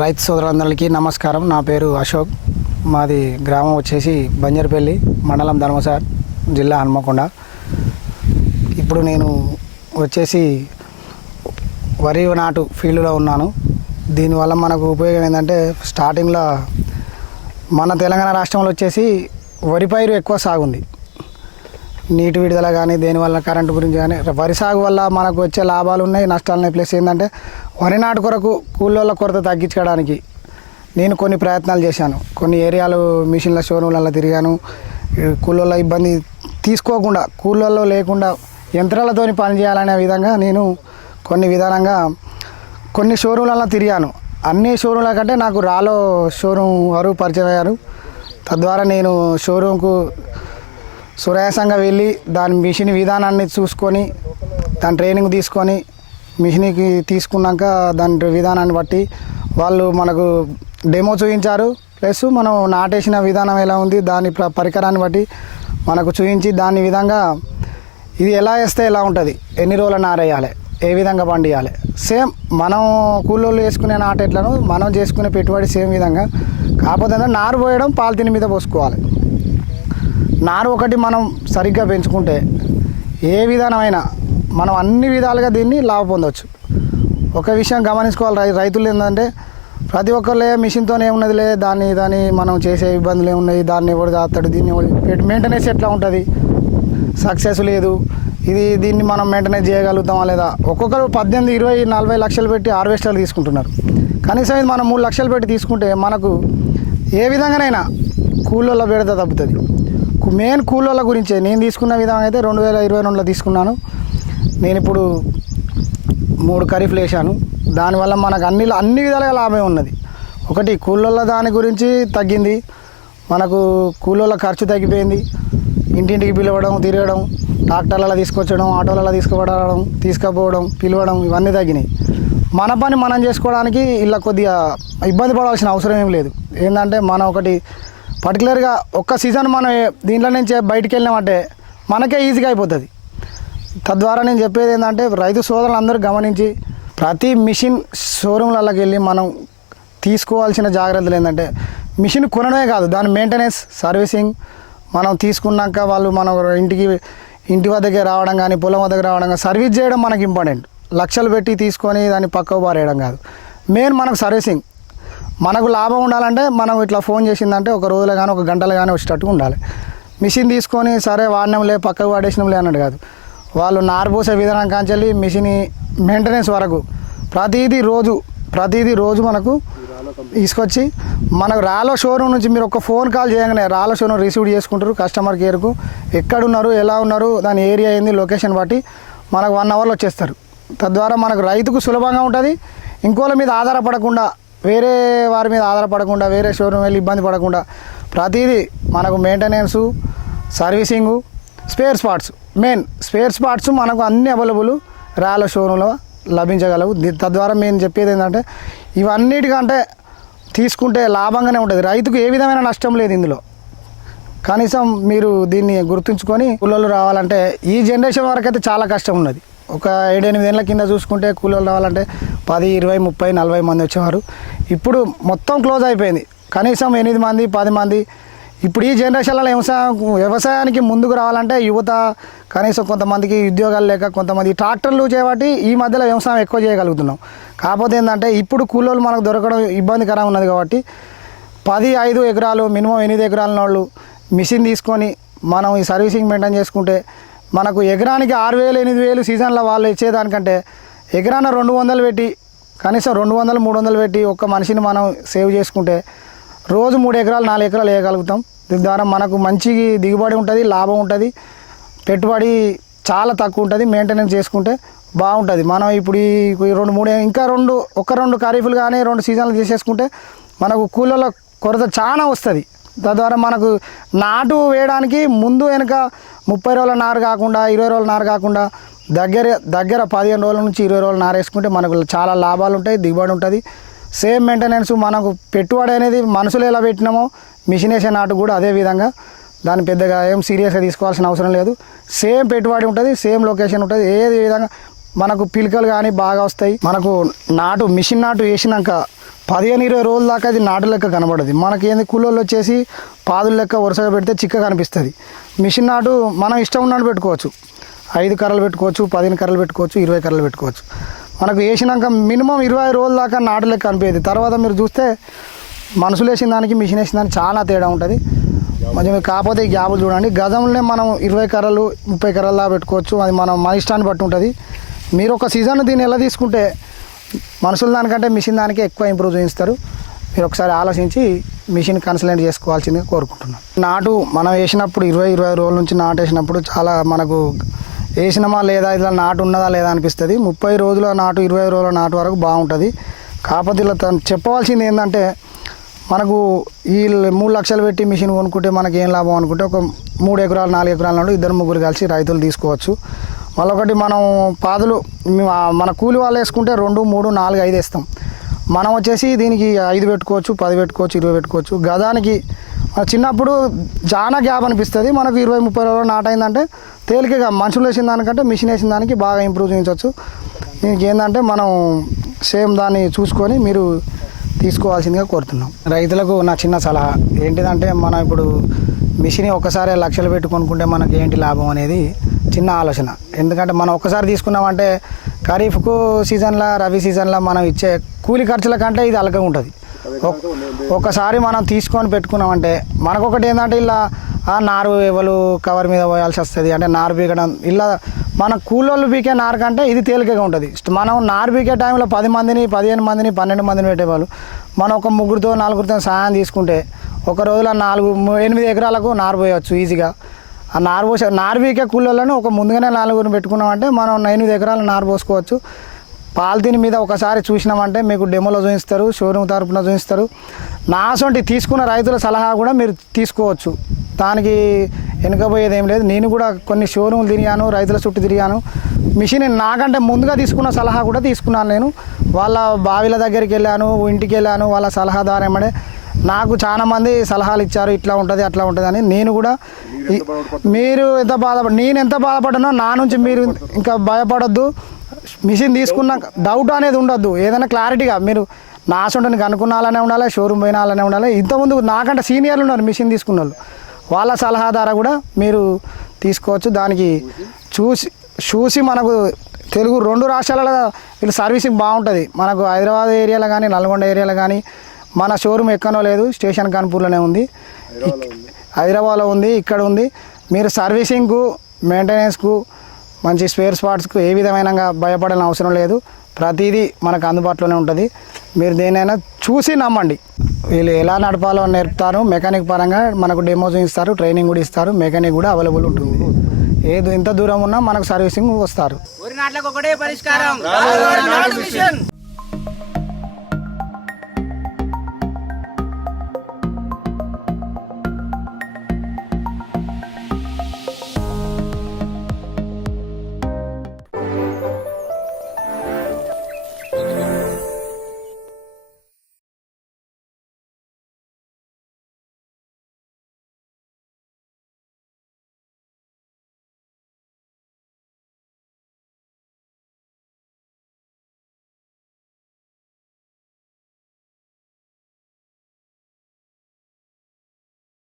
రైతు సోదరులందరికీ నమస్కారం. నా పేరు అశోక్. మాది గ్రామం వచ్చేసి బంజర్పల్లి మండలం ధర్మసార్ జిల్లా హన్మకొండ. ఇప్పుడు నేను వచ్చేసి వరి నాటు ఫీల్డ్లో ఉన్నాను. దీనివల్ల మనకు ఉపయోగం ఏంటంటే స్టార్టింగ్లో మన తెలంగాణ రాష్ట్రంలో వచ్చేసి వరి పైరు ఎక్కువ సాగుంది. నీటి విడుదల కానీ దేనివల్ల కరెంటు గురించి కానీ వరి సాగు వల్ల మనకు వచ్చే లాభాలు ఉన్నాయి నష్టాలు ఉన్నాయి. ప్లస్ ఏంటంటే వరి నాటు కొరకు కూలోళ్ళ కొరత తగ్గించడానికి నేను కొన్ని ప్రయత్నాలు చేశాను. కొన్ని ఏరియాలు మిషన్ల షోరూమ్లలో తిరిగాను. కూలోళ్ళ ఇబ్బంది తీసుకోకుండా కూలోళ్ళు లేకుండా యంత్రాలతోని పని చేయాలనే విధంగా నేను కొన్ని విధానంగా కొన్ని షోరూమ్లలో తిరిగాను. అన్ని షోరూమ్ల కంటే నాకు రాలో షోరూమ్ వారు పరిచయం అయ్యారు. తద్వారా నేను షోరూమ్కు సునాయాసంగా వెళ్ళి దాని మిషన్ విధానాన్ని చూసుకొని దాని ట్రైనింగ్ తీసుకొని మిషన్కి తీసుకున్నాక దాని విధానాన్ని బట్టి వాళ్ళు మనకు డెమో చూపించారు ప్లస్ మనం నాటేసిన విధానం ఎలా ఉంది దాని పరికరాన్ని బట్టి మనకు చూపించి దాని విధంగా ఇది ఎలా వేస్తే ఎలా ఉంటుంది ఎన్ని రోజులు నారేయాలి ఏ విధంగా పండియాలి. సేమ్ మనం కూలోళ్ళు వేసుకునే నాటెట్లను మనం చేసుకునే పెట్టుబడి సేమ్ విధంగా. కాకపోతే నారు పోయడం పాలిథిన్ మీద పోసుకోవాలి. నారు ఒకటి మనం సరిగ్గా పెంచుకుంటే ఏ విధానమైనా మనం అన్ని విధాలుగా దీన్ని లాభ పొందవచ్చు ఒక విషయం గమనించుకోవాలి రై రైతులు ఏంటంటే ప్రతి ఒక్కళ్ళే మిషన్తోనే ఏమున్నదిలే దాన్ని దాన్ని మనం చేసే ఇబ్బందులు ఏమున్నాయి దాన్ని ఎవడు దాస్తాడు దీన్ని మెయింటెనెన్స్ ఎట్లా ఉంటుంది? సక్సెస్ లేదు. ఇది దీన్ని మనం మెయింటెనెన్స్ చేయగలుగుతామా లేదా? ఒక్కొక్కరు పద్దెనిమిది ఇరవై నలభై లక్షలు పెట్టి హార్వెస్టర్లు తీసుకుంటున్నారు. కనీసం ఇది మనం మూడు లక్షలు పెట్టి తీసుకుంటే మనకు ఏ విధంగానైనా కూలోళ్ళ బెడత తగ్గుతుంది మెయిన్ కూలోళ్ళ గురించే. నేను తీసుకున్న విధానం అయితే రెండు వేల ఇరవై రెండులో తీసుకున్నాను. నేను ఇప్పుడు మూడు ఖరీఫ్లు వేసాను దానివల్ల మనకు అన్ని అన్ని విధాలుగా లాభం ఉన్నది. ఒకటి కూలోళ్ళ దాని గురించి తగ్గింది. మనకు కూలోళ్ళ ఖర్చు తగ్గిపోయింది. ఇంటింటికి పిలవడం తిరగడం ట్రాక్టర్లలో తీసుకొచ్చడం ఆటోలలో తీసుకుపోవడం తీసుకుపోవడం పిలవడం ఇవన్నీ తగ్గినాయి. మన పని మనం చేసుకోవడానికి ఇలా కొద్దిగా ఇబ్బంది పడాల్సిన అవసరం ఏం లేదు. ఏంటంటే మనం ఒకటి పర్టికులర్గా ఒక్క సీజన్ మనం దీంట్లో నుంచి బయటికి వెళ్ళినామంటే మనకే ఈజీగా అయిపోతుంది. తద్వారా నేను చెప్పేది ఏంటంటే రైతు సోదరులు అందరూ గమనించి ప్రతి మిషన్ షోరూమ్లలోకి వెళ్ళి మనం తీసుకోవాల్సిన జాగ్రత్తలు ఏంటంటే మిషన్ కొనడమే కాదు దాని మెయింటెనెన్స్ సర్వీసింగ్ మనం తీసుకున్నాక వాళ్ళు మన ఇంటికి ఇంటి వద్దకే రావడం కానీ పొలం వద్దకు రావడం కానీ సర్వీస్ చేయడం మనకి ఇంపార్టెంట్ లక్షలు పెట్టి తీసుకొని దాన్ని పక్కకు పారేయడం కాదు. మెయిన్ మనకు సర్వీసింగ్ మనకు లాభం ఉండాలంటే మనం ఇట్లా ఫోన్ చేసిందంటే ఒక రోజులో కానీ ఒక గంటలు కానీ వచ్చేటట్టు ఉండాలి. మిషన్ తీసుకొని సరే వాడినంలే పక్కకు వాడేసినంలే అన్నట్టు కాదు. వాళ్ళు నారు పోసే విధానం కాంచెల్లి మిషన్ మెయింటెనెన్స్ వరకు ప్రతిదీ రోజు ప్రతిదీ రోజు మనకు తీసుకొచ్చి మనకు రాలో షోరూమ్ నుంచి మీరు ఒక ఫోన్ కాల్ చేయగానే రాలో షోరూమ్ రిసీవ్ చేసుకుంటారు కస్టమర్ కేర్కు ఎక్కడున్నారు ఎలా ఉన్నారు దాని ఏరియా ఏంది లొకేషన్ బట్టి మనకు వన్ అవర్లో వచ్చేస్తారు. తద్వారా మనకు రైతుకు సులభంగా ఉంటుంది. ఇంకోళ్ళ మీద ఆధారపడకుండా వేరే వారి మీద ఆధారపడకుండా వేరే షోరూమ్ వెళ్ళి ఇబ్బంది పడకుండా ప్రతిదీ మనకు maintenance servicing spare spots main spare spots మనకు అన్ని అవైలబుల్ రాయల షోరూంలో లభించగలవు. దీ- తద్వారా మేము చెప్పేది ఏంటంటే ఇవన్నిటికంటే తీసుకుంటే లాభంగానే ఉంటుంది. రైతుకు ఏ విధమైన నష్టం లేదు ఇందులో. కనీసం మీరు దీన్ని గుర్తుంచుకొని కూలోళ్ళు రావాలంటే ఈ జనరేషన్ వరకు అయితే చాలా కష్టం ఉన్నది. ఒక ఏడెనిమిది ఏళ్ళ కింద చూసుకుంటే కూలోళ్ళు రావాలంటే పది ఇరవై ముప్పై నలభై మంది వచ్చేవారు. ఇప్పుడు మొత్తం క్లోజ్ అయిపోయింది. కనీసం ఎనిమిది మంది పది మంది ఇప్పుడు ఈ జనరేషన్లో వ్యవసాయం వ్యవసాయానికి ముందుకు రావాలంటే యువత కనీసం కొంతమందికి ఉద్యోగాలు లేక కొంతమంది ట్రాక్టర్లు చేయబట్టి ఈ మధ్యలో వ్యవసాయం ఎక్కువ చేయగలుగుతున్నాం. కాకపోతే ఏంటంటే ఇప్పుడు కూలోళ్ళు మనకు దొరకడం ఇబ్బందికరంగా ఉన్నది కాబట్టి పది ఐదు ఎకరాలు మినిమం ఎనిమిది ఎకరాల వాళ్ళు మిషన్ తీసుకొని మనం ఈ సర్వీసింగ్ మెయింటైన్ చేసుకుంటే మనకు ఎకరానికి ఆరు వేలు ఎనిమిది వేలు సీజన్లో వాళ్ళు ఇచ్చేదానికంటే ఎకరాన రెండు వందలు పెట్టి కనీసం రెండు వందలు మూడు వందలు పెట్టి ఒక్క మనిషిని మనం సేవ్ చేసుకుంటే రోజు మూడు ఎకరాలు నాలుగు ఎకరాలు వేయగలుగుతాం. దీని ద్వారా మనకు మంచి దిగుబడి ఉంటుంది లాభం ఉంటుంది. పెట్టుబడి చాలా తక్కువ ఉంటుంది మెయింటెనెన్స్ చేసుకుంటే బాగుంటుంది. మనం ఇప్పుడు ఈ రెండు మూడు ఇంకా రెండు ఒక రెండు ఖరీఫ్లు కానీ రెండు సీజన్లు చేసేసుకుంటే మనకు కూలీల కొరత చాలా వస్తుంది. తద్వారా మనకు నాటు వేయడానికి ముందు వెనుక ముప్పై రోజుల నారు కాకుండా ఇరవై రోజుల నారు కాకుండా దగ్గర దగ్గర పదిహేను రోజుల నుంచి ఇరవై రోజులు నారు వేసుకుంటే మనకు చాలా లాభాలు ఉంటాయి దిగుబడి ఉంటుంది. సేమ్ మెయింటెనెన్స్ మనకు పెట్టుబడి అనేది మనసులో ఎలా పెట్టినామో మిషన్ నాటు కూడా అదే విధంగా దాన్ని పెద్దగా ఏం సీరియస్గా తీసుకోవాల్సిన అవసరం లేదు. సేమ్ పెట్టుబడి ఉంటుంది సేమ్ లొకేషన్ ఉంటుంది. ఏది విధంగా మనకు పిలకలు కానీ బాగా వస్తాయి. మనకు నాటు మిషన్ నాటు వేసినాక పదిహేను ఇరవై రోజుల దాకా అది నాటు లెక్క కనబడదు. మనకి ఏంది కూలోళ్ళు వచ్చేసి పాదుల లెక్క వరుసగా పెడితే చిక్క కనిపిస్తుంది. మిషన్ నాటు మనం ఇష్టం ఉన్నట్టు పెట్టుకోవచ్చు. ఐదు కర్రలు పెట్టుకోవచ్చు పదిహేను కర్రలు పెట్టుకోవచ్చు ఇరవై కర్రలు పెట్టుకోవచ్చు. మనకు వేసినాక మినిమం ఇరవై రోజుల దాకా నాటు లెక్క అనిపించేది తర్వాత మీరు చూస్తే మనుషులు వేసిన దానికి మిషన్ వేసిన దానికి చాలా తేడా ఉంటుంది. కొంచెం కాకపోతే ఈ గ్యాపులు చూడండి. గజంలోనే మనం ఇరవై కర్రలు ముప్పై కర్రలు దాకా పెట్టుకోవచ్చు. అది మనం మన ఇష్టాన్ని బట్టి ఉంటుంది. మీరు ఒక సీజన్ దీన్ని ఎలా తీసుకుంటే మనుషుల దానికంటే మిషన్ దానికి ఎక్కువ ఇంప్రూవ్ చేయిస్తారు. మీరు ఒకసారి ఆలోచించి మిషన్ కన్సల్టెంట్ చేసుకోవాల్సిందిగా కోరుకుంటున్నాను. నాటు మనం వేసినప్పుడు ఇరవై ఇరవై రోజుల నుంచి నాటు వేసినప్పుడు చాలా మనకు వేసినమా లేదా ఇలా నాటు ఉన్నదా లేదా అనిపిస్తుంది. ముప్పై రోజుల నాటు ఇరవై రోజుల నాటు వరకు బాగుంటుంది. కాకపోతే ఇలా తను చెప్పవలసింది ఏంటంటే మనకు ఈ మూడు లక్షలు పెట్టి మిషన్ కొనుక్కుంటే మనకి ఏం లాభం అనుకుంటే ఒక మూడు ఎకరాలు నాలుగు ఎకరాల నాడు ఇద్దరు ముగ్గురు కలిసి రైతులు తీసుకోవచ్చు. మళ్ళొకటి మనం పాదులు మన కూలి వాళ్ళు వేసుకుంటే రెండు మూడు నాలుగు ఐదు వేస్తాం. మనం వచ్చేసి దీనికి ఐదు పెట్టుకోవచ్చు పది పెట్టుకోవచ్చు ఇరవై పెట్టుకోవచ్చు. గదానికి చిన్నప్పుడు చాలా గ్యాప్ అనిపిస్తుంది. మనకు ఇరవై ముప్పై రోజులు నాటైందంటే తేలికగా మనుషులు వేసిన దానికంటే మిషన్ వేసిన దానికి బాగా ఇంప్రూవ్ చేయించవచ్చు. దీనికి ఏంటంటే మనం సేమ్ దాన్ని చూసుకొని మీరు తీసుకోవాల్సిందిగా కోరుతున్నాం. రైతులకు నా చిన్న సలహా ఏంటిదంటే మనం ఇప్పుడు మిషన్ ఒకసారి లక్షలు పెట్టి కొనుక్కుంటే మనకి ఏంటి లాభం అనేది చిన్న ఆలోచన. ఎందుకంటే మనం ఒక్కసారి తీసుకున్నామంటే ఖరీఫ్కు సీజన్లో రబీ సీజన్లో మనం ఇచ్చే కూలి ఖర్చుల కంటే ఇది అలకగా ఉంటుంది. ఒకసారి ఒక్కసారి మనం తీసుకొని పెట్టుకున్నామంటే మనకొకటి ఏంటంటే ఇలా ఆ నారు ఎవరు కవర్ మీద పోయాల్సి వస్తుంది. అంటే నారు పీకడం ఇలా మన కూలోళ్ళు పీకే నారు కంటే ఇది తేలికగా ఉంటుంది. మనం నారు పీకే టైంలో పది మందిని పదిహేను మందిని పన్నెండు మందిని పెట్టేవాళ్ళు. మనం ఒక ముగ్గురితో నలుగురితో సహాయం తీసుకుంటే ఒక రోజులో నాలుగు ఎనిమిది ఎకరాలకు నారు పోయవచ్చు ఈజీగా. ఆ నారు పోసే నారు పీకే కూలోళ్ళను ఒక ముందుగానే నాలుగురిని పెట్టుకున్నామంటే మనం ఎనిమిది ఎకరాలు నారు పోసుకోవచ్చు. పాలిథిన్ మీద ఒకసారి చూసినామంటే మీకు డెమోలో చూపిస్తారు షోరూమ్ తరపున చూపిస్తారు. నా సొంటి తీసుకున్న రైతుల సలహా కూడా మీరు తీసుకోవచ్చు. దానికి వెనుకపోయేది ఏం లేదు. నేను కూడా కొన్ని షోరూమ్లు తిరిగాను రైతుల చుట్టూ తిరిగాను. మిషన్ నాకంటే ముందుగా తీసుకున్న సలహా కూడా తీసుకున్నాను నేను. వాళ్ళ బావిల దగ్గరికి వెళ్ళాను ఇంటికి వెళ్ళాను వాళ్ళ సలహాదారు ఏమడే నాకు చాలామంది సలహాలు ఇచ్చారు ఇట్లా ఉంటుంది అట్లా ఉంటుంది అని. నేను కూడా మీరు ఎంత బాధపడ నేను ఎంత బాధపడ్డానో నా నుంచి మీరు ఇంకా భయపడొద్దు. మిషన్ తీసుకున్నాక డౌట్ అనేది ఉండొద్దు. ఏదైనా క్లారిటీగా మీరు నా సొంటనికి కనుక్కున్నాలనే ఉండాలి షోరూమ్ పోయిన అలానే ఉండాలి. ఇంతకుముందు నాకంటే సీనియర్లు ఉన్నారు మిషన్ తీసుకున్న వాళ్ళు వాళ్ళ సలహా ద్వారా కూడా మీరు తీసుకోవచ్చు. దానికి చూసి చూసి మనకు తెలుగు రెండు రాష్ట్రాలలో వీళ్ళు సర్వీసింగ్ బాగుంటుంది. మనకు హైదరాబాద్ ఏరియాలో కానీ నల్గొండ ఏరియాలో కానీ మన షోరూమ్ ఎక్కనో లేదు. స్టేషన్ కాన్పూర్లోనే ఉంది. హైదరాబాద్లో ఉంది ఇక్కడ ఉంది. మీరు సర్వీసింగ్కు మెయింటెనెన్స్కు మంచి స్పేర్ స్పాట్స్కు ఏ విధమైన భయపడాల్సిన అవసరం లేదు ప్రతిదీ మనకు అందుబాటులోనే ఉంటుంది మీరు దేనైనా చూసి నమ్మండి వీళ్ళు ఎలా నడపాలో నేర్పుతారు మెకానిక్ పరంగా మనకు డెమో చూపిస్తారు ట్రైనింగ్ కూడా ఇస్తారు మెకానిక్ కూడా అవైలబుల్ ఉంటుంది ఏది ఎంత దూరం ఉన్నా మనకు సర్వీసింగ్ వస్తారు